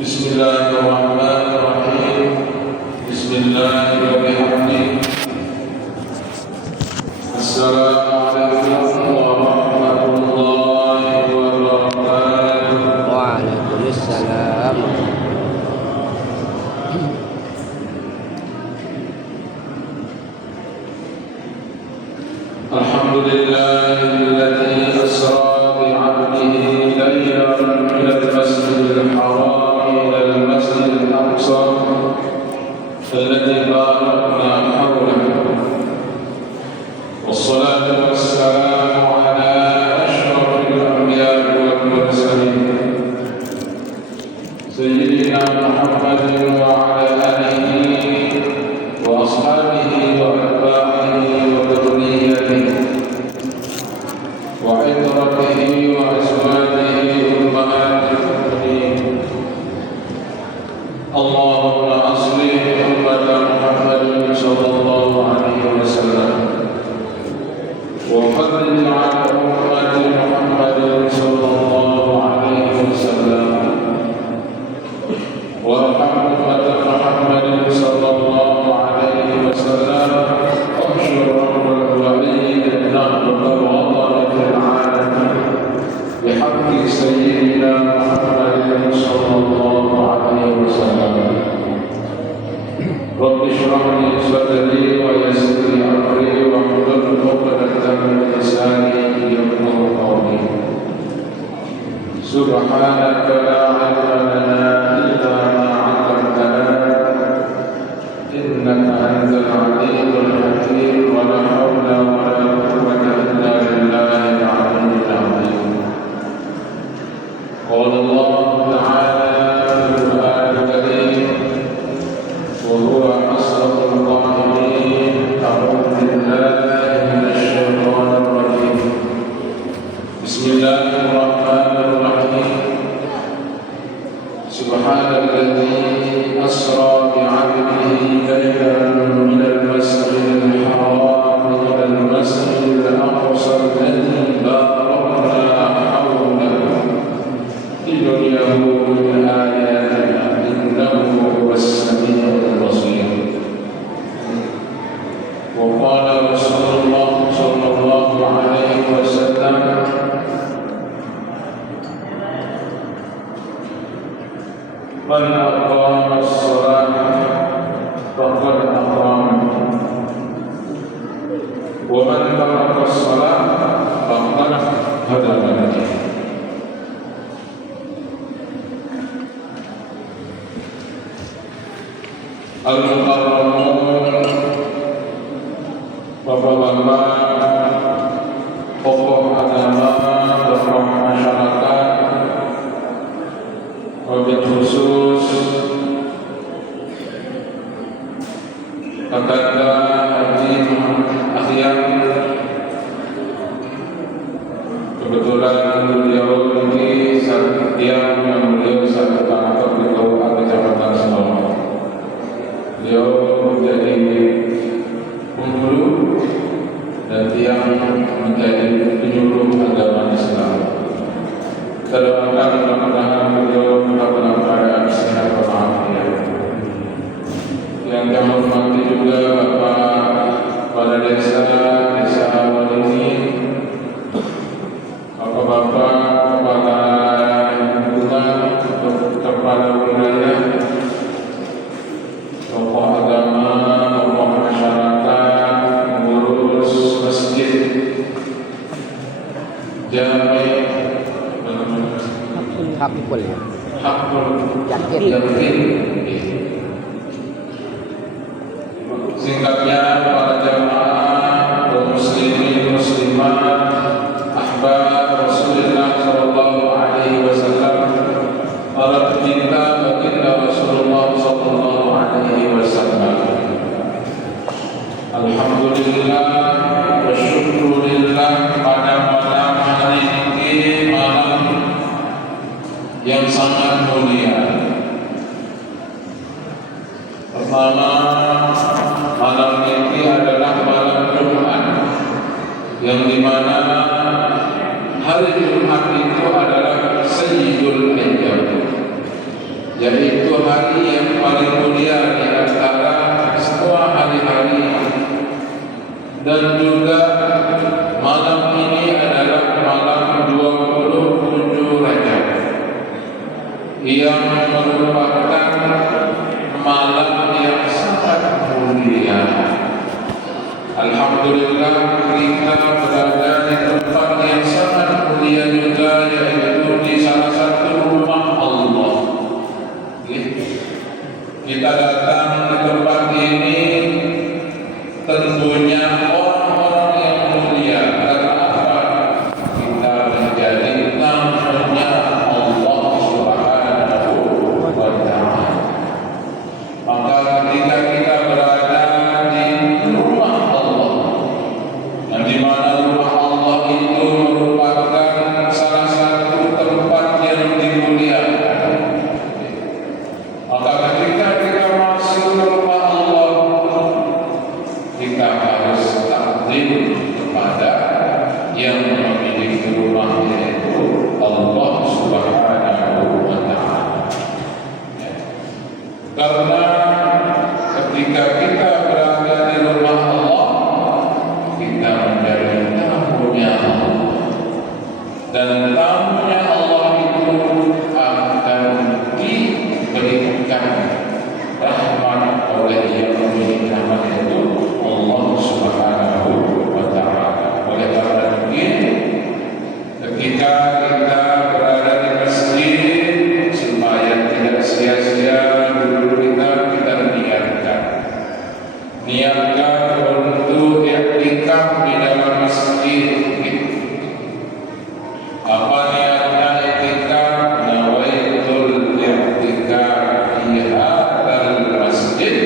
Bismillahirrahmanirrahim. Bismillahirrahmanirrahim. Assalamualaikum warahmatullahi wabarakatuh. Waalaikumsalam. Alhamdulillahilladzi asra bi 'abdihi laylan minal masjidil haram المسجد الأقصى الذي باركنا حوله والصلاة والسلام على أشرف الأنبياء والمرسلين سيدنا محمد وعلى آله وأصحابه وأتباعه وذريته وعترته وأزواجه أمهات المؤمنين اللهم أصلح أمة محمد صلى الله عليه وسلم وفرج عن أمة محمد صلى الله عليه وسلم وارحم أمة محمد صلى الله عليه وسلم واحشر رحم الوعيد نهضة الوطن في العالم بحق سيدنا محمد صلى الله عليه وسلم رب اشرح لي صدري ويسر لي امري واحلل عقدة من لساني يفقهوا قولي سبحانك لا علم لنا الا ما علمتنا انك انت العليم الحكيم ولا حول ولا قوة الا بالله العلي العظيم قال الله تعالى في القرآن الكريم وهو أصدق القائلين أعوذ بالله من الشيطان الرجيم بسم الله الرحمن الرحيم سبحان الذي أسرى بعبده ليلا من المسجد الحرام إلى المسجد الأقصى الذي باركنا حوله لنريه من آياتنا إنه هو السميع البصير وقال رسول الله صلى الله عليه وسلم من أقام الصلاة فقد أقام ومن ترك الصلاة فقد هدم Al-Mukarramun, bapak-bapak, tokoh agama, tokoh masyarakat, wabil khusus, Kakanda Haji Akhiyam, kebetulan beliau ini yang beliau satu kantor di Kabupaten Kecamatan Solo. Beliau menjadi penghulu dan yang menjadi penyuluh agama Islam. Kita doakan mudah-mudahan beliau tetap dalam keadaan sehat walafiat. Yang kami hormati juga Bapak Kepala Desa Walini, Bapak-bapak Kepala Lingkungan, Kepala Wilayah, tokoh agama, tokoh masyarakat, pengurus masjid, jami, Hakul ya. Yakin. Singkatnya para jamaah, kaum muslimin muslimat, ahbab Rasulullah sallallahu alaihi wasallam, para pecinta baginda Rasulullah sallallahu alaihi wasallam. Alhamdulillah wa syukurillah pada malam hari ini, malam yang sangat mulia. Pertama, malam ini adalah malam Jumat, yang dimana hari Jumat itu adalah Sayyidul Ayyam, yaitu hari yang paling mulia di antara semua hari-hari, dan juga malam ini adalah malam 27 Rajab yang merupakan malam yang sangat mulia. Alhamdulillah kita berada di tempat yang sangat mulia juga, yaitu di salah satu rumah Allah. Kita datang ke tempat ini tentunya orang-orang yang mulia. Karena apa? Kita menjadi tamunya Allah Subhanahu wa Ta'ala. Maka ketika kita berada di rumah Allah, yang di mana rumah Allah itu merupakan salah satu tempat yang dimuliakan, maka ketika kita masuk ke rumah Allah, kita harus takzim kepada yang memiliki rumah, yaitu Allah Subhanahu wa Ta'ala. Karena ketika kita berada di rumah Allah, kita menjadi tamunya Allah, dan tamunya Allah itu akan diberikan rahmat oleh yang memiliki rahmat, itu Allah Subhanahu wa Ta'ala. Oleh karena itu, ketika kita berada di masjid, supaya tidak sia-sia dulu kita niatkan untuk i'tikaf di dalam masjid. Apa niatnya i'tikaf? Nawaitul i'tikaf fi hadzal masjid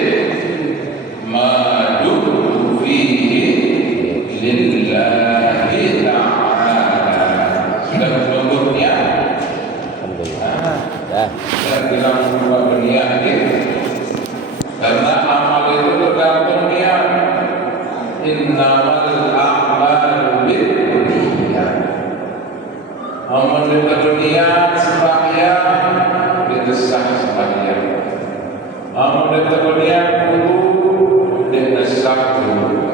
ma dumtu fihi lillahi ta'ala. Sudah betul niat? Alhamdulillah. Dah. Saya bilang coba berniat gitu. Karena amal itu tergantung niat. Innamal a'malu binniyat. Amal itu berniat sembahyang, itu sah sembahyang. Amal itu berniat dulu, itu sah dulu.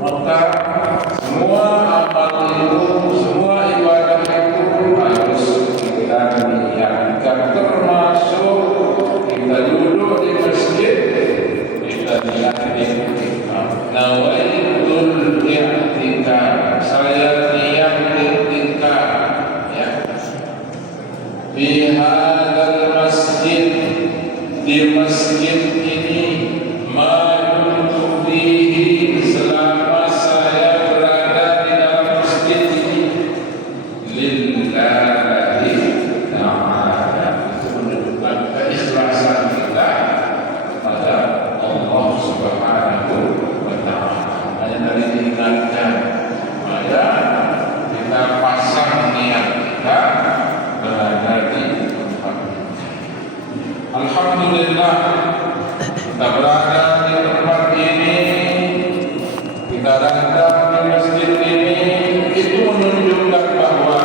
Maka semua amal itu, semua ibadah itu harus kita niatkan, termasuk kita duduk di masjid, kita niat i'tikaf. Nawaitul i'tikaf, saya niat i'tikaf, ya, di hadzal masjid, di masjid ini, ma dumtu fihi, selama saya berada di dalam masjid ini, lillahi ta'ala, menunjukkan keikhlasan kita kepada Allah Subhanahu wa Ta'ala. Hanya tadi diingatkan, maka kita pasang niat kita berada di tempat ini. Alhamdulillah kita berada di tempat ini, kita datang di masjid ini, itu menunjukkan bahwa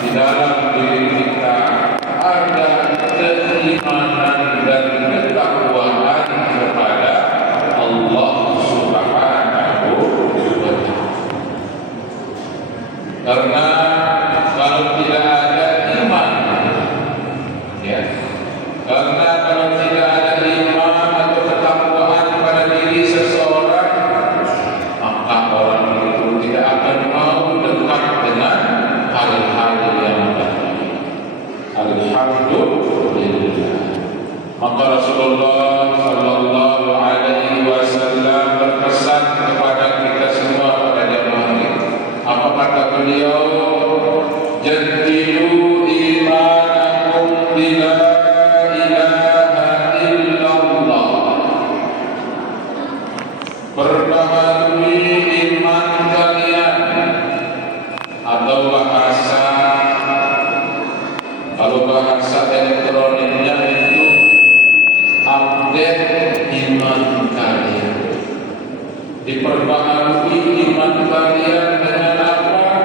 di dalam diri kita ada keimanan dan ketakwaan kepada Allah Subhanahu wa Ta'ala. Karena kalau tidak ada iman, ya, karena kalau tidak ada iman atau ketakwaan pada diri seseorang, maka orang itu tidak akan mau dekat dengan hal-hal yang baik. Alhamdulillah. Maka Rasulullah sallallahu alaihi wasallam berpesan kepada kita semua pada jamaah ini. Apa kata beliau? Jaddidu imanakum bila ilaha illallah. Perbaharui iman kalian, atau bahasa, kalau bahasa elektroniknya itu update iman kalian. Diperbaharui iman kalian dengan apa?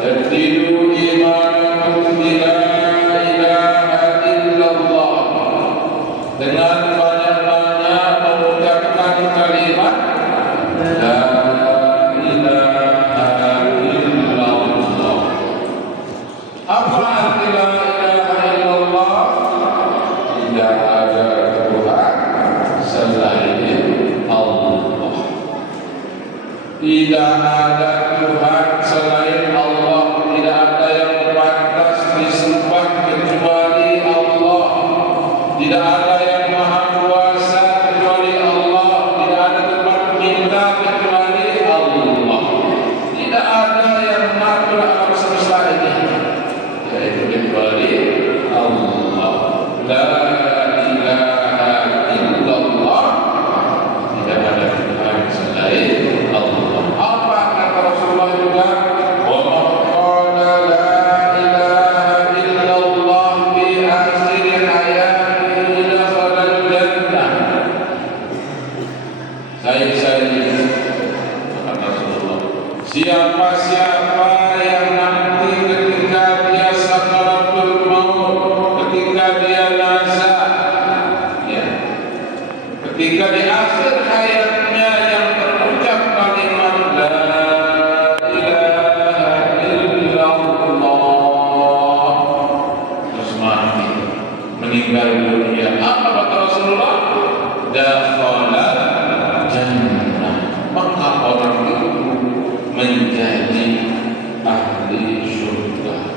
Jadidu imanakum bila ilaha illallah.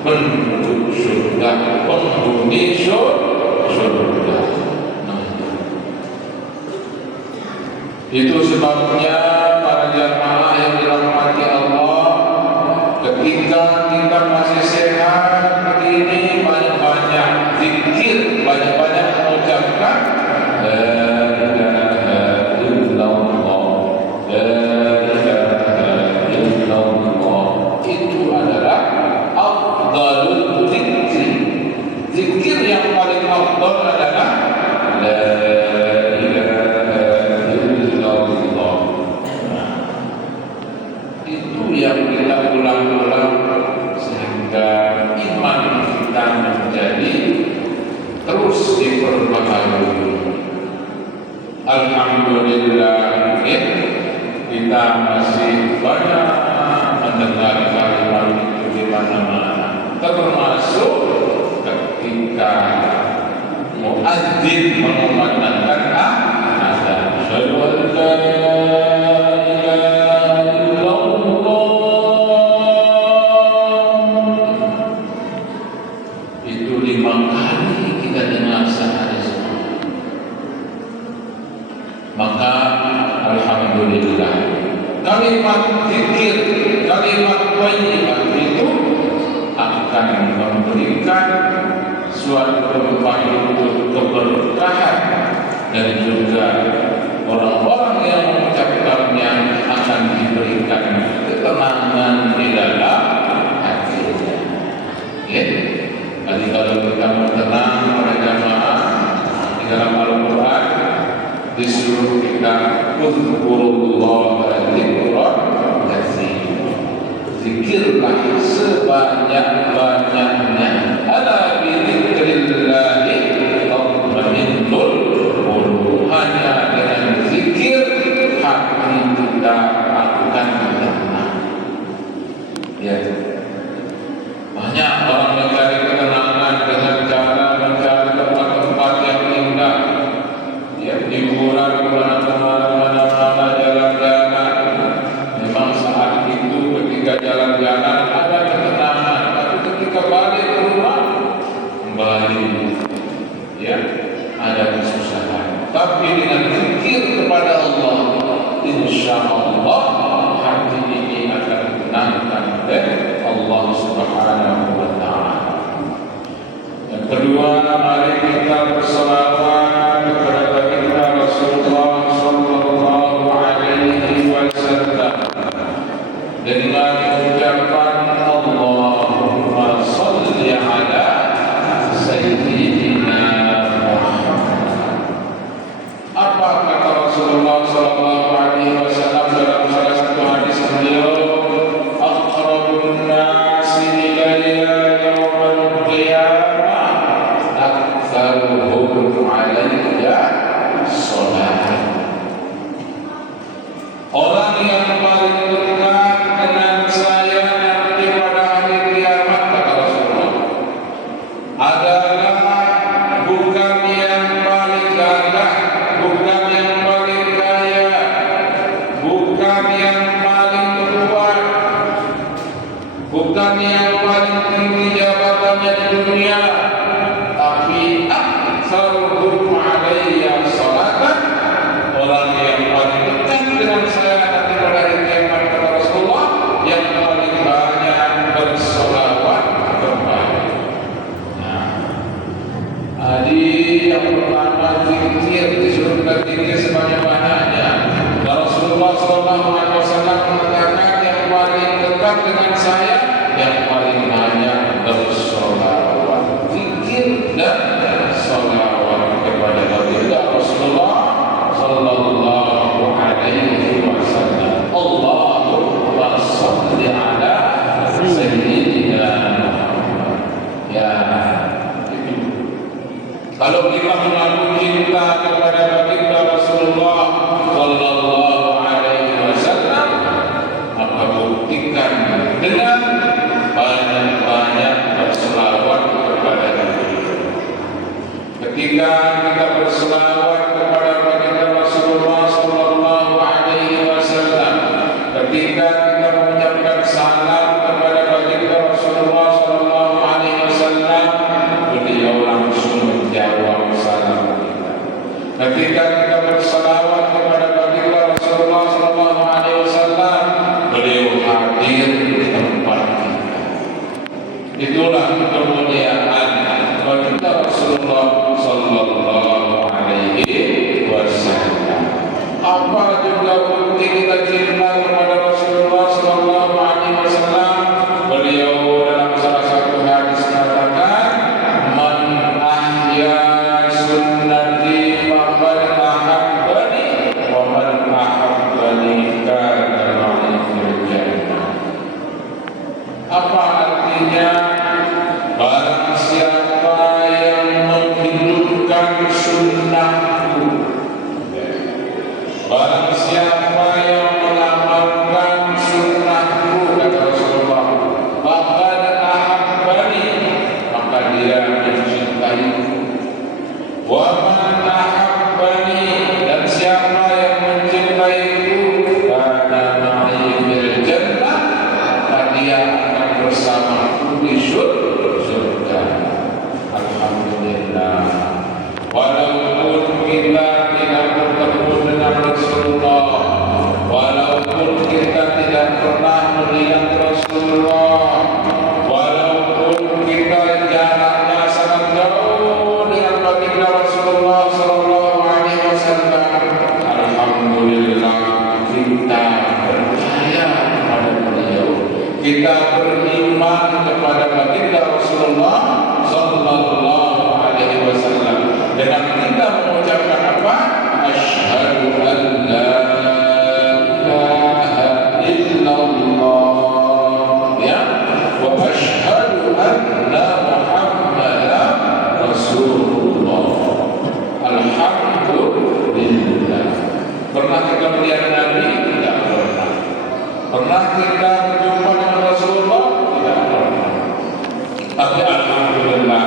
penduduk surga, penghuni surga. Nah, itu sebabnya para jamaah yang dirahmati Allah, ketika kita masih sehat begini, banyak-banyak zikir, banyak-banyak mengucapkan la ilaha illallah, la ilaha illallah. Itu adalah afdalul zikri. Zikir yang paling afdal adalah la ilaha illallah. Itu yang kita ulang-ulang sehingga iman kita menjadi terus diperbaharui. Alhamdulillah, ya, kita masih banyak mendengar kalimat itu di mana-mana, termasuk ketika muadzin mengumandangkan azan. Asyhadu an la ilaha illallah. Itu 5 kali kita dengar sehari semua. Maka alhamdulillah, kalimat zikir, kalimat thayyibah itu akan memberikan suatu keberkahan, dan juga orang-orang yang mengucapkannya akan diberikan ketenangan di dalam hatinya. Ya, jadi kalau kita mau tenang pada jamaah, di dalam Al-Quran disuruh kita uzkurullah dzikran katsiran. Zikirlah sebanyak-banyaknya. Ala bi dzikrillahi tatma'innul qulub. Hanya dengan zikir hati kita akan tenang. Ya. Banyak orang mencari ketenangan dengan cara mencari tempat-tempat yang indah. Ya, hiburan kemana-mana, jalan-jalan. Memang saat itu ketika jalan-jalan ada ketenangan, tapi ketika balik ke rumah kembali, ya, ada kesusahan. Tapi dengan zikir kepada Allah, insya Allah hati ini akan ditenangkan oleh Allah Subhanahu wa Ta'ala. Yang kedua, mari kita berselawat kepada baginda Rasulullah sallallahu alaihi wasallam dengan ucapan Allahumma shalli ala sayyidina Muhammad. Apa kata Rasulullah sallallahu alaihi wasallam dalam salah satu hadis beliau? Aqrabun nasi ilayya yawmal qiyamah aktsaruhum alayya shalah. Orang yang paling dekat dengan saya nanti pada hari kiamat, kata Rasulullah, adalah bukan yang paling gagah, bukan yang paling kaya, bukan yang paling kuat, bukan yang paling tinggi jabatannya di dunia, tapi aktsaruhum alayya shalatan. Orang yang paling dekat dengan saya nanti pada hari kiamat, kata Rasulullah, yang paling banyak bersolawat kepada. Jadi yang pertama zikir, disuruh zikir sebanyak-banyaknya. Rasulullah SAW mengatakan yang paling dekat dengan saya, yang paling banyak bersolawat. Zikir dan solawat kepada baginda Rasulullah sallallahu alaihi wasallam. Allahumma shalli ala sayyidina Muhammad. Ya, itu. Kalau kita mengaku cinta kepada baginda Rasulullah sallallahu alaihi wasallam, maka buktikan dengan banyak-banyak berselawat kepada beliau. Ketika kita berselawat kepada baginda Rasulullah sallallahu alaihi wasallam, ketika kita mengucapkan salam kepada baginda Rasulullah sallallahu Itulah kemuliaan baginda Rasulullah sallallahu alaihi wasallam. Apa juga bukti kita cinta kepada Rasulullah sallallahu alaihi wasallam? Beliau dalam salah satu hadis mengatakan, "Man ahya sunnati faqad ahabbani wa man ahabbani kana ma'i fil jannah." Apa artinya? Barang siapa yang menghidupkan sunnahku, barang siapa yang mengamalkan sunnahku, kata Rasulullah, faqad ahabbani, maka dia mencintaiku. Wa man ahabbani, dan siapa yang mencintaiku, kana ma'i fil jannah, maka dia akan bersamaku di surga. Alhamdulillah. Walaupun kita tidak bertemu dengan Rasulullah, walaupun kita tidak pernah melihat Rasulullah, walaupun kita jaraknya sangat jauh dengan baginda Rasulullah sallallahu alaihi wasallam, alhamdulillah kita percaya kepada beliau. Kita beriman kepada baginda Rasulullah sallallahu alaihi wasallam dengan kita mengucapkan apa? Asyhadu an la ilaha illallah, ya, wa asyhadu anna Muhammadan Rasulullah. Alhamdulillah. Pernah kita melihat Nabi? Tidak pernah. Pernah kita berjumpa dengan Rasulullah? Tidak pernah. Tapi alhamdulillah,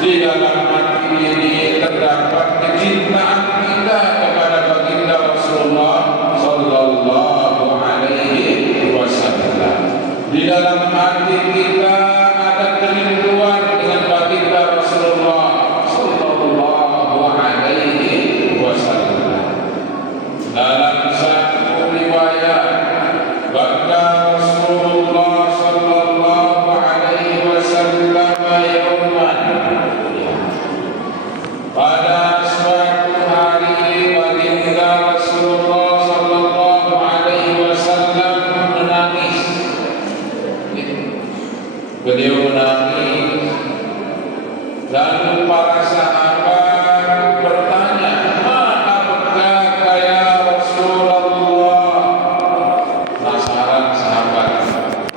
di dalam hati ini terdapat kecintaan kita kepada baginda Rasulullah sallallahu alaihi wasallam. Di dalam hati kita ada kerinduan dengan baginda Rasulullah sallallahu alaihi wasallam. Dalam satu riwayat, baka Rasulullah sallallahu alaihi wasallam yauman, pada suatu hari baginda Rasulullah sallallahu alaihi wasallam menangis. Beliau menangis, lalu para sahabat bertanya, "Ma'abka ya Rasulullah?" Penasaran sahabat,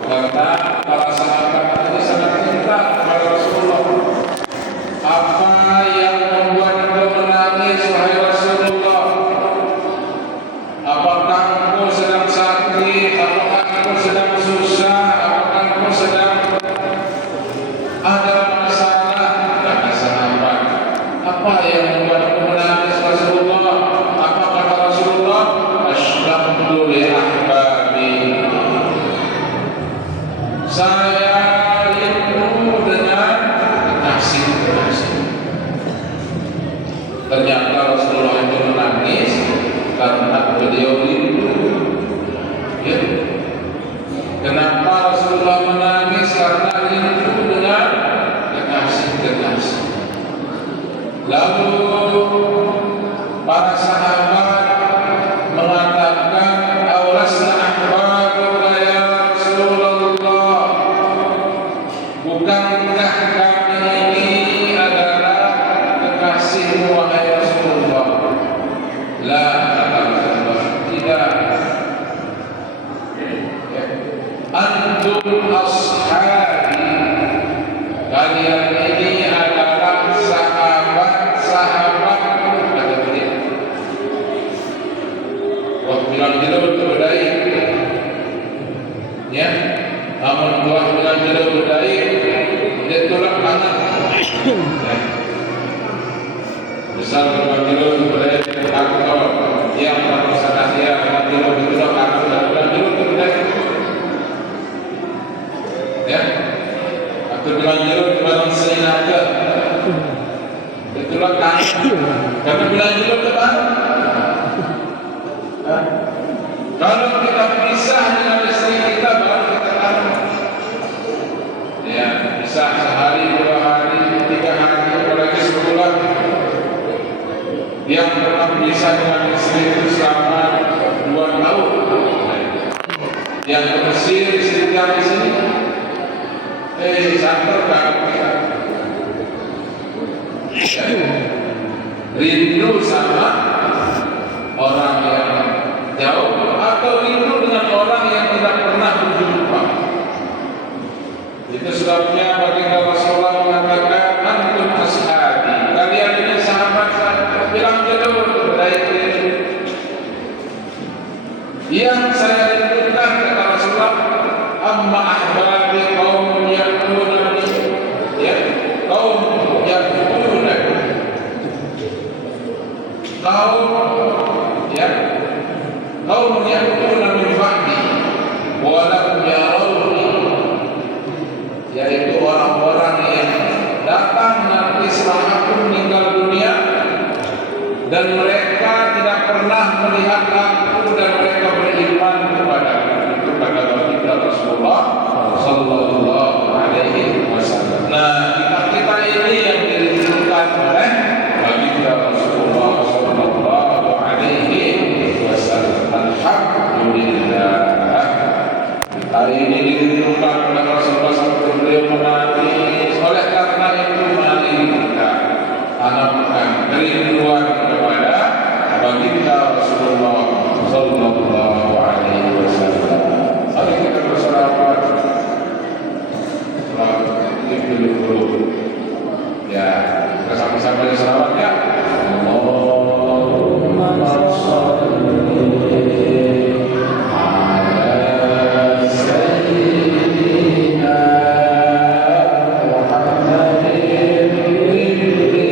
karena para sahabat ini sangat cinta kepada Rasulullah. Apa yang membuat engkau menangis, wahai Rasulullah? Apakah engkau sedang sakit? Apakah engkau sedang susah? Apakah engkau sedang ada masalah? Kata sahabat, apa yang membuat engkau menangis, Rasulullah? Apa kata Rasulullah? Asyraftu li ahbabi, saya rindu dengan kekasih-kekasih. Ternyata Rasulullah itu menangis karena beliau rindu. Ya. Kenapa Rasulullah menangis? Karena rindu dengan kekasih-kekasih. Lalu para sahabat mengatakan, "Awlasna ahbabuka ya Rasulullah." Bukankah kami ini adalah kekasihmu, wahai Rasulullah? La, kata Rasulullah, tidak. Antum ashabi, kalian ini adalah sahabat-sahabatku, kata beliau. Wah, bilang-bilang berbedai, ya. Namun Tuhan bilang-bilang berbedai, dia tolak tangan. Ya. Besar bilang-bilang berbedai, aku tahu yang berusaha dia bilang-bilang berbedai, aku bilang-bilang berbedai. Ya, aku bilang-bilang berbedai seinaga. Itulah tangan. Karena bilang-bilang berbedai. Kalau kita pisah dengan istri kita, baru kita tahu. Ya, sah sehari, 2 hari, 3 hari, apalagi sebulan. Yang pernah bisa dengan istri itu selama 2 tahun. Yang ke Mesir, istri yang di sini, santer kan? Rindu sama orang yang jauh atau rindu dengan orang yang tidak pernah berjumpa. Itu sebabnya baginda Rasulullah mengatakan, antum ashabi, kalian ini sahabat saya. Bilang jauh dari yang saya rindukan, kata Rasulullah, amma ahbabi qaumun yakununa ya kaum yakununa kaum yakununa min ba'di wa lam yarawni, yaitu orang-orang yang datang nanti setelah aku meninggal dunia dan mereka tidak pernah melihat aku dan mereka beriman kepadaku. Itu kata baginda Rasulullah sallallahu alaihi wasallam. Nah, kita ini yang dirindukan oleh baginda Rasulullah sallallahu alaihi wasallam. Alhamdulillah. Kita ini dirindukan oleh Rasulullah sampai beliau menangis. Oleh karena itu mari kita tanamkan kerinduan kepada baginda Rasulullah sallallahu alaihi wasallam. Mari kita berselawat. Dulu. Ya, kita sama-sama berselawatnya. Allahumma shalli ala sayyidina Muhammadin bil qulubi wa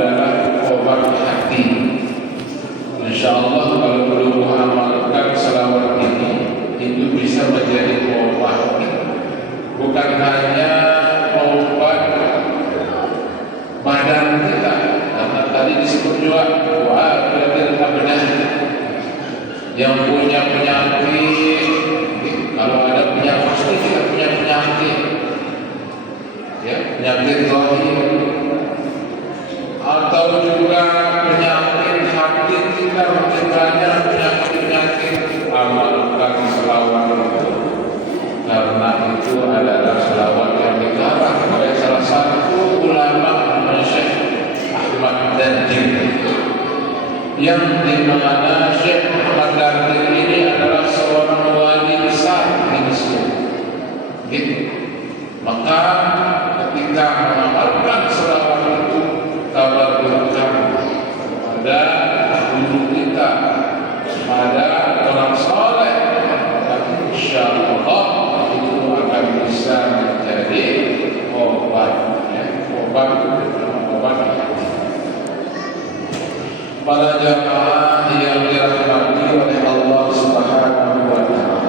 dawaiha wa bukan bukan hanya obat badan kita, karena tadi disebut juga wa'afiyatil abdan. Yang punya penyakit, kalau ada penyakit, pasti kita punya penyakit, ya, penyakit zahir atau juga penyakit hati kita, mungkin banyak penyakit-penyakit. Amalkan selawat itu, karena itu adalah selawat yang dikarang oleh salah satu ulama Syekh Ahmad Dardir, yang dimana Syekh Ahmad Dardir ini adalah seorang wali besar di Mesir. Maka ketika mengamalkan selawat itu, tabarrukan pada guru kita, pada orang saleh, insyaallah itu akan bisa menjadi obat, ya, obat. Para jamaah yang dirahmati oleh Allah Subhanahu wa taala,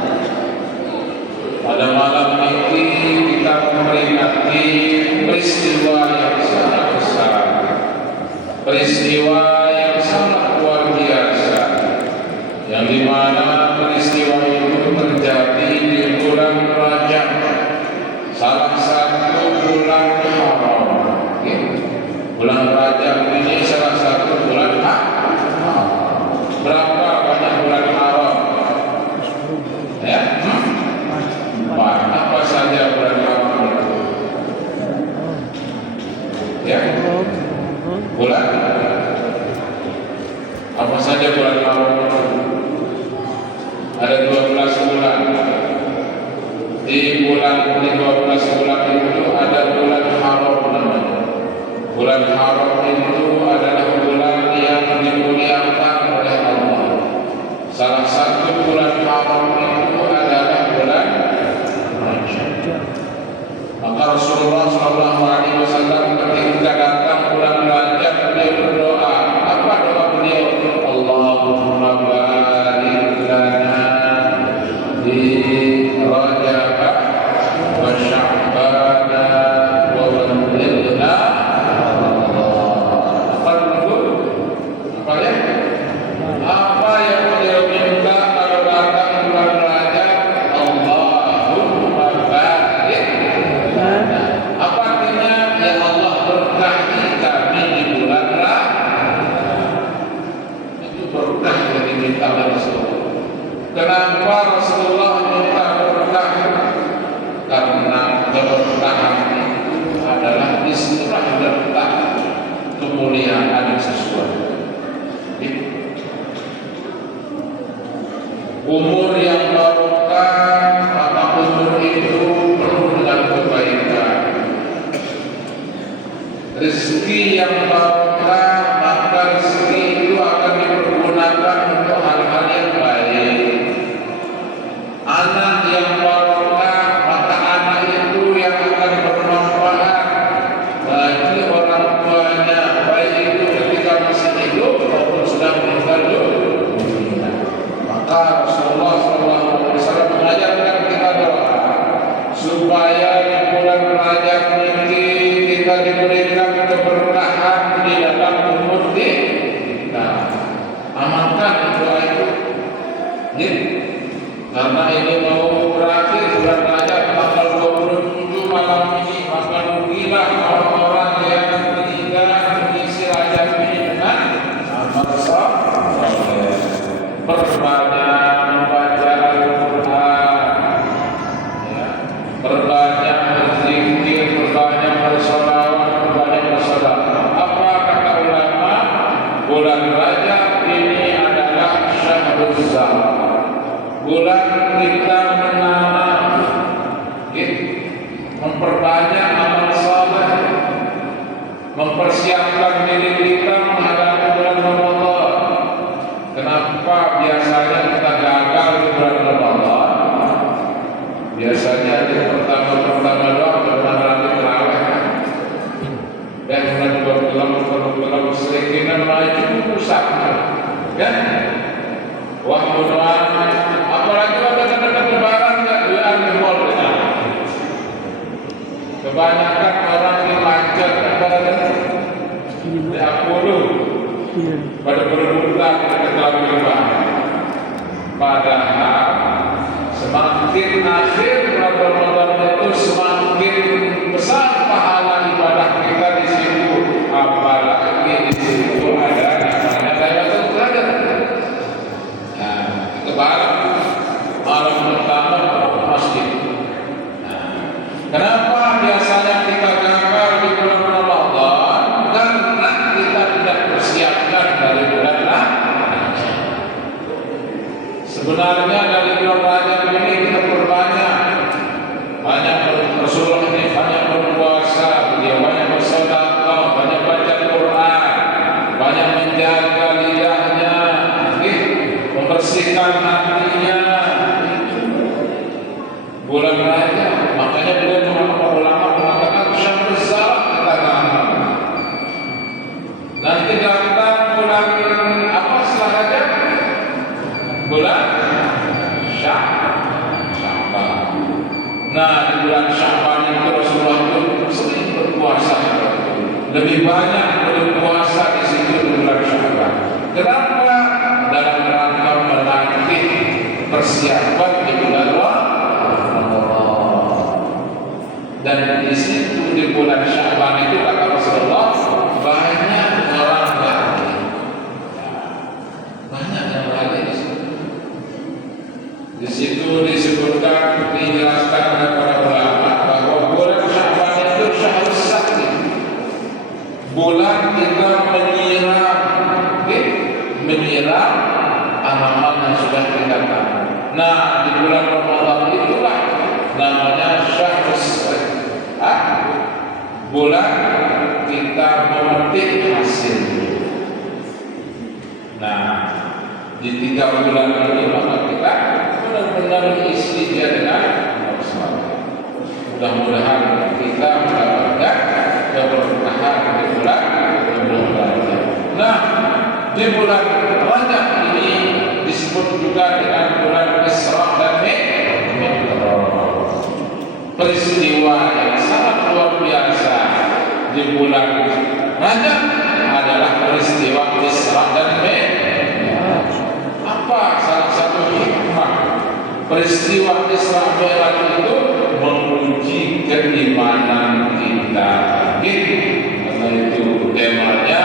pada malam ini kita memperingati peristiwa yang sangat besar, peristiwa yang sangat luar biasa, yang dimana peristiwa itu terjadi di bulan Rajab, salah satu bulan haram. Bulan Rajab ini salah satu bulan haram. Berapa banyak bulan haram? Ya, 4. Apa saja bulan haram itu? Ya, bulan. Apa saja bulan haram itu? Ada 12 bulan. Di 12 bulan itu ada bulan haram namanya. Bulan haram itu adalah bulan yang dimuliakan oleh Allah. Salah satu bulan haram itu adalah bulan Rajab. Maka Rasulullah SAW ketika datang bulan Rajab, beliau berdoa. Apa doa beliau? Allahumma barik lana di Rajab wa Sya'bana wa ballighna. Apa yang beliau minta kalau datang bulan Rajab? Allahumma barik lana. Apa artinya? Ya Allah, berkahi kami di bulan Rajab. Itu berkah yang diminta oleh Rasulullah. Kenapa Rasulullah minta berkah? Karena keberkahan itu adalah istilah berkah, kemuliaan sesuatu. Umur yang barokah, maka umur itu penuh dengan kebaikan. Rezeki yang barokah, maka rezeki itu akan dipergunakan untuk hal-hal yang baik. Anak yang barokah, maka anak itu yang akan bermanfaat bagi orang tuanya, baik itu ketika masih hidup maupun sudah meninggal dunia. Maka Rasulullah SAW mengajarkan kita doa supaya di bulan Rajab ini kita diberikan keberkahan di dalam umur kita. Amalkan doa itu, ya. Karena ini mau berakhir bulan Rajab tanggal 27 malam ini, maka rugilah orang-orang yang tidak mengisi Rajab ini dengan amal saleh. Perbanyak membaca Al-Quran, ya. Perbanyak berzikir, perbanyak bersolawat, perbanyak bersedekah. Apa kata ulama? Bulan Rajab ini adalah syahrul zahar, bulan kita menanam, memperbanyak amal saleh, mempersiapkan diri kita menghadapi bulan Ramadan. Kenapa biasanya kita gagal di bulan Ramadan? Biasanya di pertama doang karena rame terawih, dan berkelam selikinan maju rusak, kan? Wah mudah, apalagi ada lebaran nggak doa di mall, Kebanyakan orang dilancar di Apollo pada berebutan kedalam rumah. Padahal semakin akhir Ramadan itu semakin besar pahala ibadah kita di situ. Apalagi di situ ada namanya Lailatul Qadar. Nah, itu baru malam pertama masjid. Kenapa biasanya kita gagal di bulan Ramadan? Karena kita tidak persiapkan dari bulan Rajab. Sebenarnya dari bulan Rajab ini kita banyak Rasulullah ini banyak berpuasa, beliau banyak bersedekah, banyak baca Quran, banyak menjaga lidahnya, membersihkan hatinya. Bulan Rajab, makanya beliau para ulama mengatakan syahrul zakat katakan. Nanti datang bulan apa setelah Rajab? Bulan Sya'ban. Nah, di bulan Sya'ban itu Rasulullah itu sering berpuasa. Lebih banyak berpuasa di situ di bulan Sya'ban. Kenapa? Dalam rangka melatih persiapan di bulan Ramadan. Dan di situ di bulan Sya'ban itu kata Rasulullah banyak orang lagi, banyak yang lagi di situ. Di situ disebutkan, dijelaskan oleh para ulama bahwa bulan Sya'ban itu syahrul sakti, bulan kita menyiram amal yang sudah kita lakukan. Nah, di bulan Ramadan itulah namanya syahrul sakti. Bulan kita memetik hasil. Nah, di 3 bulan ini maka kita benar-benar isi dia dengan masalah. Mudah-mudahan kita mendapatkan keberkahan di bulan Rajab. Nah, di bulan Rajab ini disebut juga dengan bulan Isra dan Mi'raj. Peristiwa yang sangat luar biasa di bulan Rajab adalah peristiwa Isra dan Mi'raj. Apa salah satu hikmah peristiwa Isra Mi'raj itu? Menguji keimanan kita. Karena itu temanya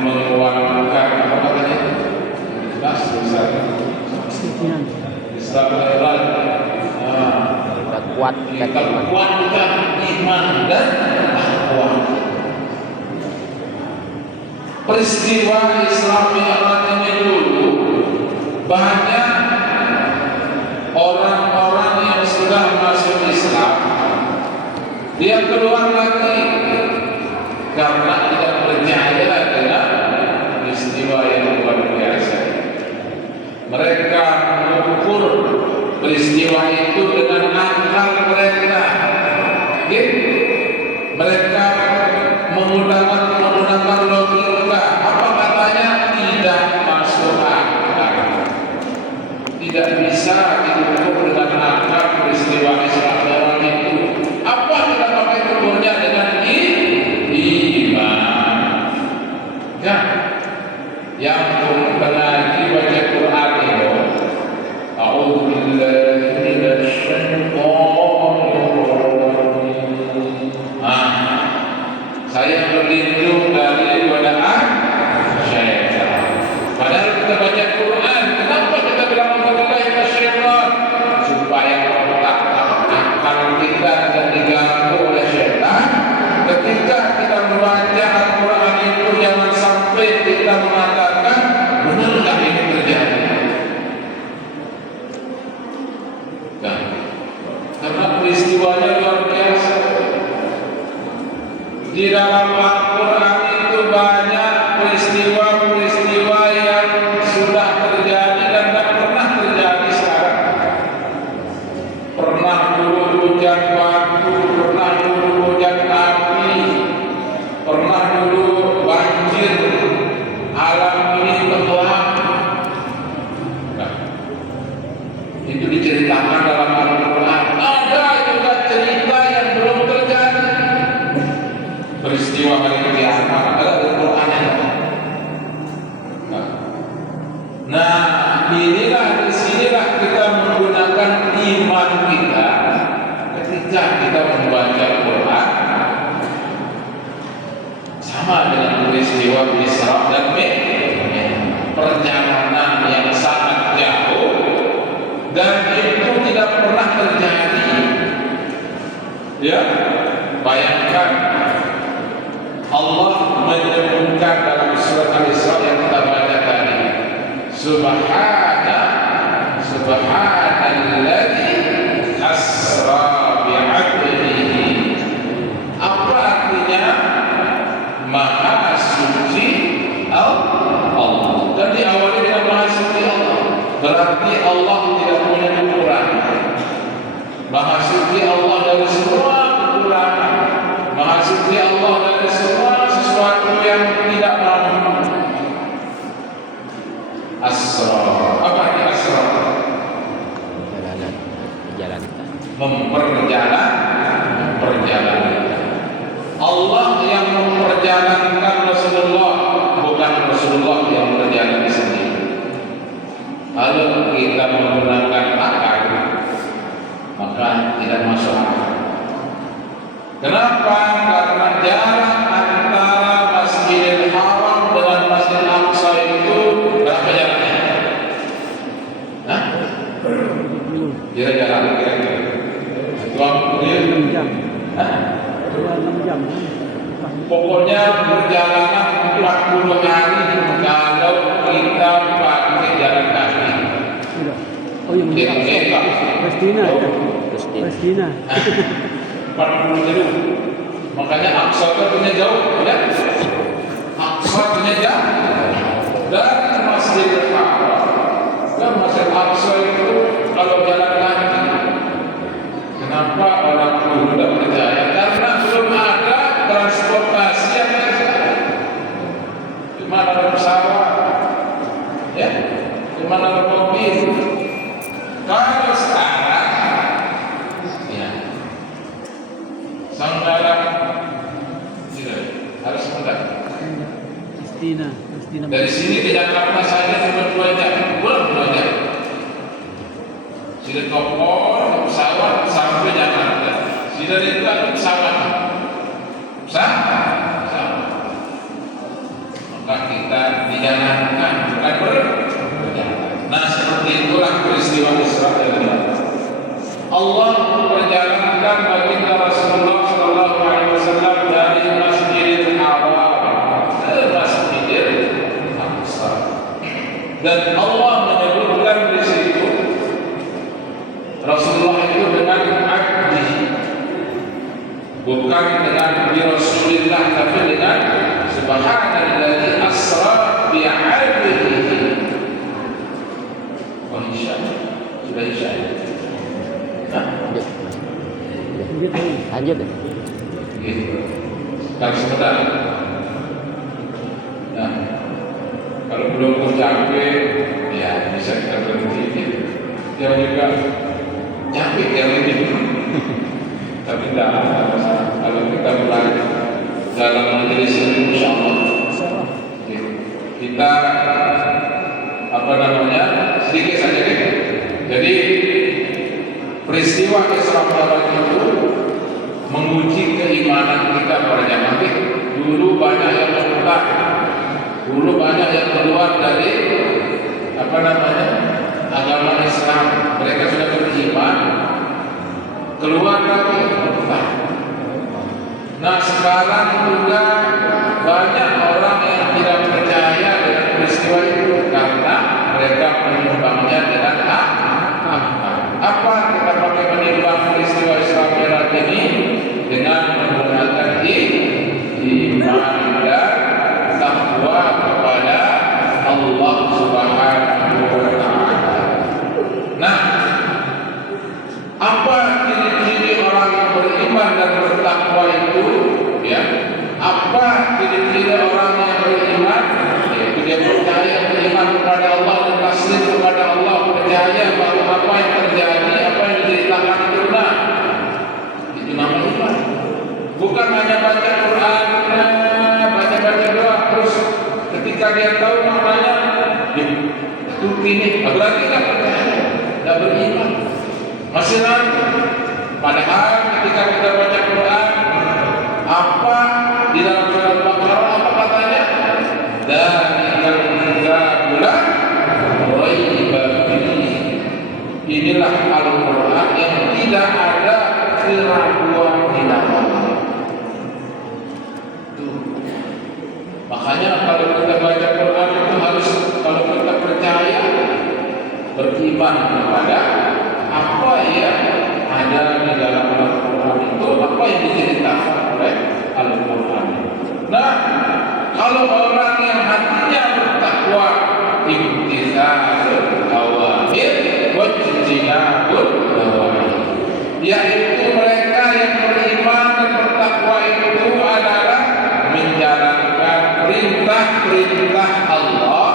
menguatkan apa katanya? Isra Mi'raj. Kita kuatkan iman dan takwa. Peristiwa Isra Mi'raj ini dulu banyak orang-orang yang sudah masuk Islam dia keluar lagi karena tidak percaya dengan peristiwa yang luar biasa. Mereka mengukur peristiwa itu dengan akal mereka. Mereka menggunakan logika. Apa katanya? Tidak masuk akal. Tidak bisa diukur dengan akal peristiwa Isra Mi'raj itu. Apa kita pakai ukurnya dengan iman? Ya, yang pengaji baca Quran itu. A'udzu billahi minasy syaithanir rajim. Saya berlindung dari godaan syaitan. Padahal kita baca Quran, kenapa kita bilang auzubillahi minasy syaitan? Supaya akal kita tidak diganggu oleh syaitan. Ketika kita membaca Al-Quran itu jangan sampai kita mengatakan benarkah ini terjadi? Karena peristiwanya luar biasa. Di dalam Al-Quran itu banyak peristiwa-peristiwa yang sudah terjadi dan tidak pernah terjadi sekarang. Pernah dulu hujan batu, pernah dulu hujan api, pernah dulu banjir, alam ini tenggelam. Nah, itu diceritakan dalam Al-Quran. Ada juga cerita yang belum terjadi. ketika kita membaca Quran sama dengan peristiwa Isra dan Mi'raj, perjalanan yang sangat jauh dan itu tidak pernah terjadi. Ya, bayangkan Allah menyebutkan dalam surat Al-Isra yang kita baca tadi, Subhanalladzi asra bi'abdihi. Apa artinya? Maha suci Allah. Dan diawali dengan Maha suci Allah, berarti Allah tidak punya kekurangan. Maha suci Allah dari semua kekurangan. Maha suci Allah dari semua sesuatu yang tidak mampu. Asra. Apa ini asra? Memperjalankan. Allah yang memperjalankan Rasulullah, bukan Rasulullah yang berjalan sendiri. Kalau kita menggunakan akal, maka tidak masuk akal. Kenapa? Karena jarak antara Masjidil Haram dengan Masjidil Aqsa itu berapa jaraknya? Hah? Kira-kira. 6 jam. Hah? 6 jam. Pokoknya perjalanan 40 hari kalau kita pakai jalan kaki. Oh yang Palestina ya? Palestina. 40 jauh. Makanya Aqsa itu punya jauh, ya? Aqsa punya jauh. Dari Masjidil Haram ke Masjid Aqsa itu kalau jalan kaki. Kenapa orang dulu tidak percaya? Karena belum ada transportasi yang ada sekarang. Cuma ada pesawat, ya, cuma ada mobil. Kalau sekarang, ya, saudara tidak harus mudah. Palestina. Dari sini ke Jakarta saja cuma 2 jam, belum 2 jam. Sudah kopor, pesawat sampai Jakarta. Sudah itu ada pesawat. Maka kita dijalankan, bukan berjalan. Nah, seperti itulah peristiwa Isra dan Mi'raj. Allah memperjalankan baginda Rasulullah Sallallahu Alaihi Wasallam dari Masjidil Haram ke Masjidil Aqsa. Dan Allah menyebutkan di situ Rasulullah itu dengan abdi, bukan dengan bi Rasulillah, tapi dengan Subhanalladzi asra bi 'abdihi. Oh, sudah insya. Lanjut. Tapi sebentar. Nah, kalau belum tercapai, ya bisa kita berhenti. Yang juga capek yang ini. Tapi tidak ada masalah. Kalau kita mulai dalam majelis ini, insya Allah kita sedikit saja deh. Jadi peristiwa Isra Mi'raj itu menguji keimanan kita para jamaah. Dulu banyak yang murtad, dulu banyak yang keluar dari agama Islam. Mereka sudah beriman, keluar lagi murtad. Nah, sekarang juga banyak orang yang tidak percaya dengan peristiwa itu karena mereka menimbangnya dengan apa kita pakai menimbang peristiwa Isra Mi'raj ini dengan menggunakan iman dan takwa kepada Allah Subhanahu wa Ta'ala. Nah, apa ciri-ciri orang yang beriman dan bertakwa itu? Ya, apa ciri-ciri orang yang beriman? Yaitu dia percaya, beriman kepada Allah dan taslim kepada Allah, percaya bahwa apa yang terjadi, apa yang diceritakan itu benar. Itu nama iman. Bukan hanya baca Quran, baca doa, terus ketika dia tahu maknanya, itu ini, berarti tidak percaya, tidak beriman, masih ragu. Padahal keraguan di dalamnya. Makanya kalau kita baca Quran itu harus, kalau kita percaya, beriman kepada apa yang ada di dalam Al-Quran itu, apa yang diceritakan oleh Al-Quran. Nah, kalau orang yang hatinya bertakwa, imtithalul awamir wajtinabul nawahi, yaitu mereka yang beriman dan bertakwa itu adalah menjalankan perintah-perintah Allah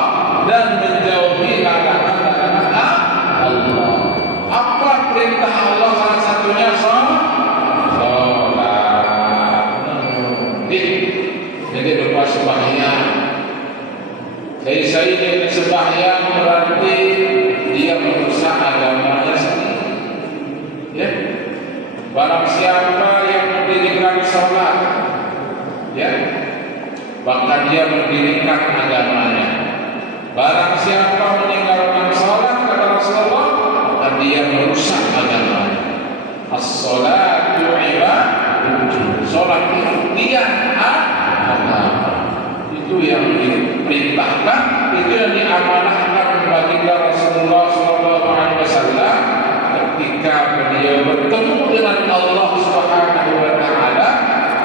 dan menjauhi larangan-larangan Allah. Apa perintah Allah? Salah satunya sholat. Jadi lupa sembahyang. Saya dia sembahyang berarti dia merusak agamanya sendiri. Ya. Barang siapa yang mendirikan sholat, ya, bahkan dia mendirikan agamanya. Barang siapa meninggalkan sholat, kata Rasulullah, maka dia merusak agamanya. As-sholatu ibadah. Sholat itu tiang agama. Itu yang diperintahkan, itu yang diamanahkan baginda Rasulullah SAW ketika beliau bertemu dengan Allah Subhanahu wa Ta'ala,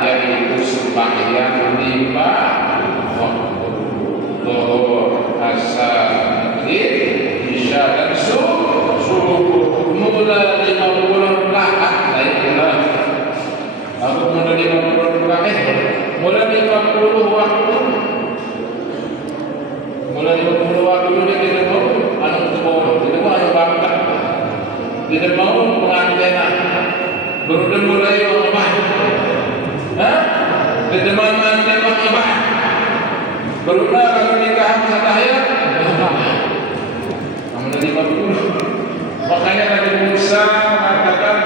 yaitu sembahyang 5 waktu, zuhur, asar, maghrib, isya dan subuh. Mula 50 rakaat. Aku mula 50 rakaat. Mula 50 waktu. Mula 50 waktu dia tidak mau anu kebon, tidak mau anu bangkat, tidak mau pengantinan. Baru mulai ibadah. Tidak mau mengantin ibadah. Baru kalau nikahan satahya. Kamu dari 50. Makanya Nabi Musa mengatakan,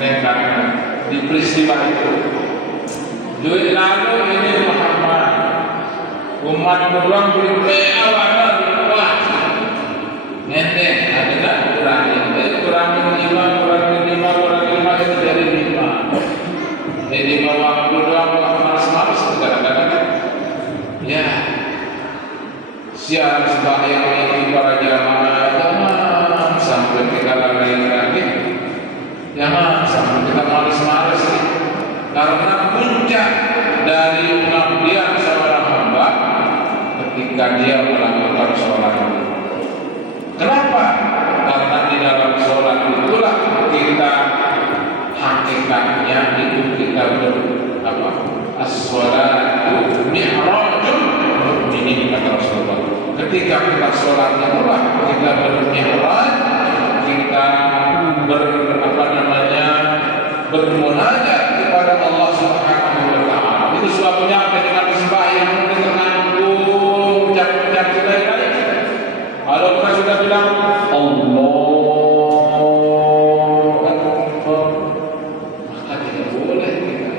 nekat di peristiwa itu. Duit lalu ini Muhammad, umat beruang beri awalan berbuat. Nente, ada tak kurangin? Kurangin 5 itu jadi 5. Jadi 5 waktu doang malas-malas kadang-kadang. Ya, siang sembahyang ini para jamaah sampai kita lalai lagi. Jangan sampai kita malas-malas ini. Karena puncak dari pengabdian seorang hamba ketika dia melakukan sholat. Kenapa? Karena di dalam sholat itulah kita hakikatnya itu kita berapa? As-sholatu mi'rajul mu'minin, kata Rasulullah. Ketika kita sholat itulah kita bermi'raj, kita bermunajat kepada Allah Subhanahu wa Ta'ala. Itu sebabnya ketika sembahyang kita nanggung ucap-ucap sebaik-baik. Kalau kita sudah bilang Allahu Akbar, maka tidak boleh kita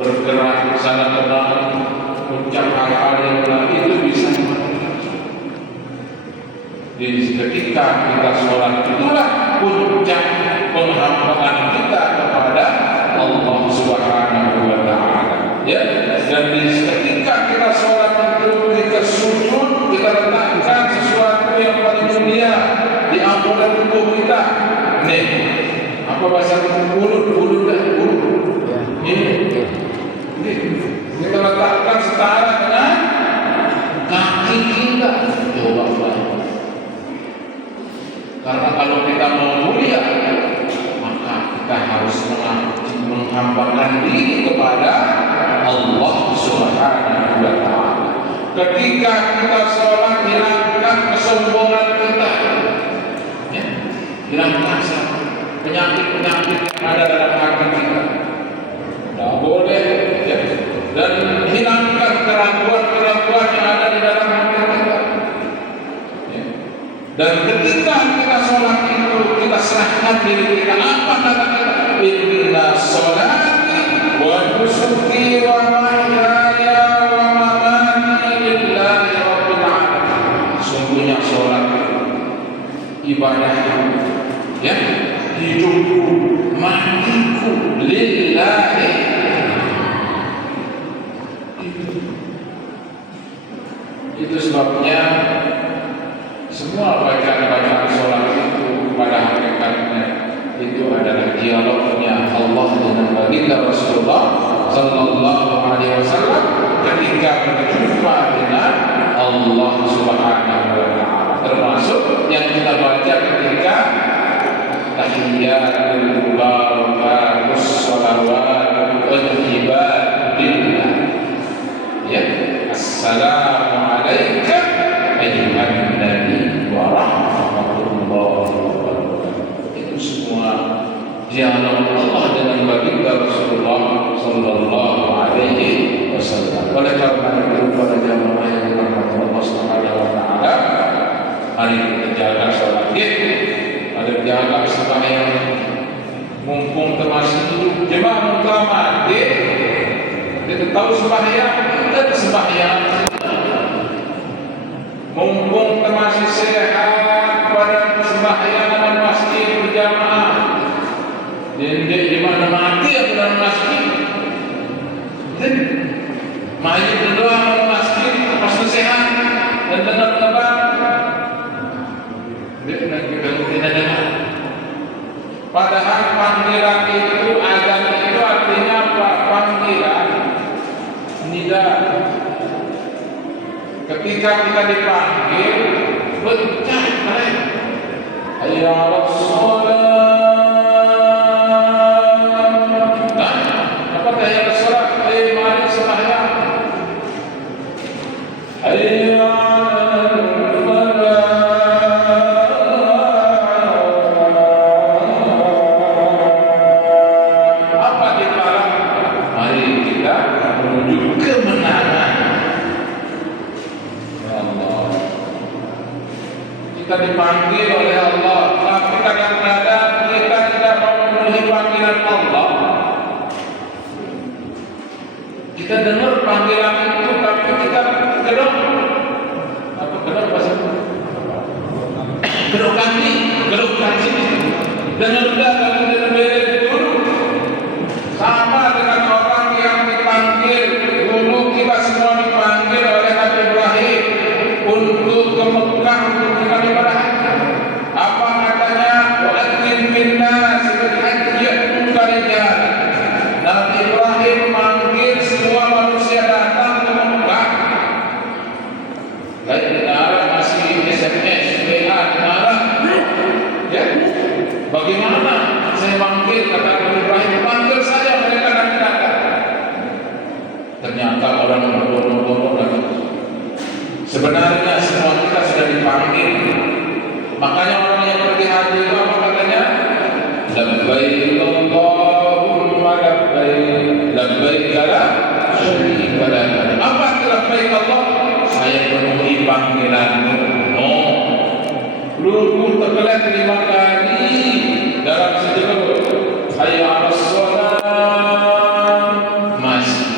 bergerak ke sana kemari, ucap hal-hal yang lain, itu bisa di ketika kita sholat itulah puncak penghambaan kita kepada Allah Subhanahu wa Ta'ala. Ya, dan di ketika kita sholat itu kita sujud, kita letakkan sesuatu yang paling mulia di ampunan tubuh kita. Nih, apa bahasa mulut dah mulut. Ini kita letakkan setara dengan kaki kita. Coba karena kalau kita mau mulia, maka kita harus menghambakan diri kepada Allah Subhanahu wa Ta'ala. Ketika kita sholat, hilangkan kesombongan kita, ya, hilangkan penyakit-penyakit yang ada dalam hati kita. Tidak boleh, ya. Dan hilangkan keraguan-keraguan yang ada di dalam hati kita. Dan ketika kita sholat itu kita serahkan diri kita. Apa kata kita? Inna sholati wa nusuki wa mahyaya wa mamati lillahi rabbil alamin. Sungguhnya sholat ibadah, ya, hidupku, mati baginda Rasulullah Sallallahu Alaihi Wasallam ketika berjumpa dengan Allah Subhanahu Wa Taala, termasuk yang kita baca ketika tahiyyatul mubarakus shalawat thayyibat lillah. Ya, assalamu alayka ayyuhan nabi wa rahmatullahi wabarakatuh. Itu semua dialog Allah dengan baginda Rasulullah Sallallahu Alaihi Wasallam. Oleh karena itu pada jamaah yang dirahmati Allah Subhanahu Wa Taala, mari kita jaga sholat kita, ada jaga sembahyang. Mumpung termasih hidup jemaah muktamar, kita tahu sembahyang, kita sembahyang. Mumpung termasih sehat pada sembahyang dan masjid berjamaah. Dan di mana mati atau dalam masjid, dan mayat berdoa dalam masjid pasti sehat dan dengar kabar. Tidak dengar. Padahal panggilan itu, azan itu artinya apa? Panggilan, nida. Ketika kita dipanggil, pecah mereka. Hayya 'alas shalah. Apa hayya 'alas shalah? Mari sembahyang. Hayya 'alal falah. Apa dilarang? Mari kita menuju kemenangan. Kita dipanggil oleh Allah, tapi kadang-kadang kita tidak mau memenuhi panggilan Allah. Kita dengar panggilan itu, tapi kita gedok. Apa gedok bahasa? Gedok kami sini. Dengar dah kalau dengar dulu. Sama dengan orang yang dipanggil dulu, kita semua dipanggil oleh Nabi Ibrahim untuk ke Mekah untuk beribadah haji. Apa katanya? Wa'adzin finnas bil hajji ya'tuka rijalan. Nabi Ibrahim manggil semua manusia datang ke Mekah. Lain arah masih SMS, WA, arah. Ya, bagaimana saya manggil? Kata Nabi Ibrahim, panggil saja mereka nanti datang. Ternyata orang berbondong-bondong datang. Sebenarnya semua kita sudah dipanggil. Makanya orang yang pergi haji itu apa katanya? Labbaik Allahumma labbaik, labbaik la syarika lak. Apa itu labbaik Allah? Saya penuhi panggilanmu. Oh, lugu terkelat 5 kali dalam sejauh. Hayya 'alas shalah. Masih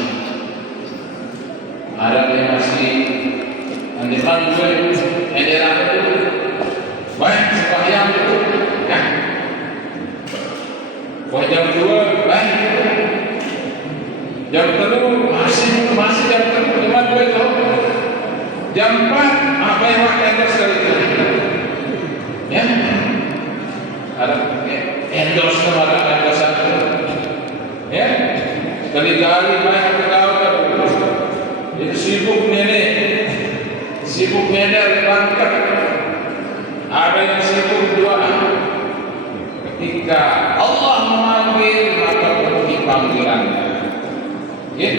ada yang masih andikan gue edaran itu baik sembahyang itu ya. Jam 2 baik, jam 3 masih jam 3 cuma 2 itu. Jam 4 apa yang waktu sekali itu ya, ada endorse kepada endorsean ya, kali-kali banyak ketawa. Itu sibuk nenek bangkat. Ada yang sibuk doa. Ketika Allah memanggil, maka penuhi panggilannya. Ya.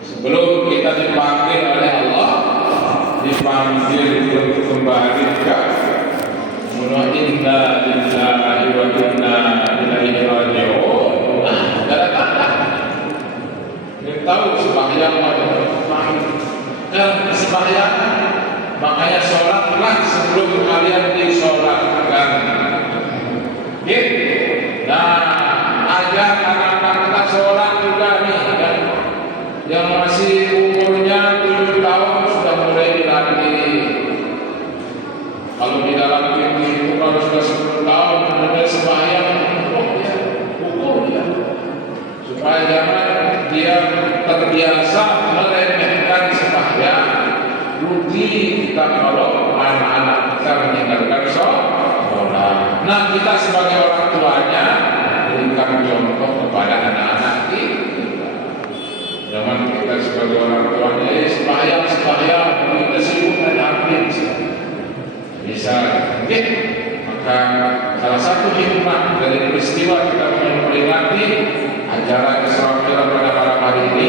Sebelum kita dipanggil oleh Allah, dipanggil untuk kembali ke inna lillahi wa inna ilaihi raji'un. Kita tahu sembahyang dan sembahyang, makanya sholatlah sebelum kalian disolatkan. Nah, ajar anak-anak kita sholat juga nih kan. Yang masih umurnya 7 tahun sudah mulai dilatih. Kalau di dalam itu kalau sudah 10 tahun mulai sembahyang, pukul ya, supaya jangan dia terbiasa meremehkan sembahyang. Rugi kita kalau anak-anak kita meninggalkan sholat. Nah, kita sebagai orang tuanya berikan contoh kepada satu hikmah dari peristiwa kita memperingati ajaran Israfil pada malam hari ini.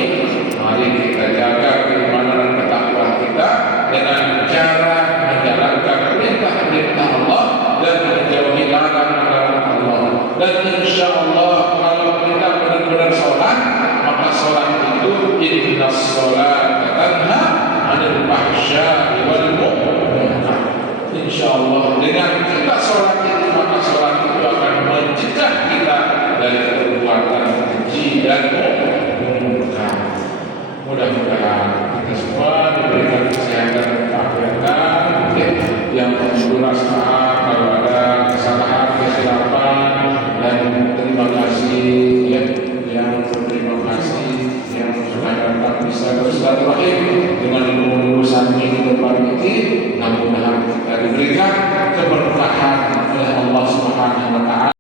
Mari kita jaga keimanan dan ketakwaan kita dengan cara menjalankan perintah-perintah Allah dan menjauhi larangan-larangan Allah. Dan insya Allah kalau kita benar-benar sholat, maka sholat itu innas sholat tanha 'anil fahsya'i wal munkar. Insya Allah dengan kita sholat itu, maka sholat itu akan mencegah kita dari perbuatan keji dan munkar. Mudah-mudahan kita semua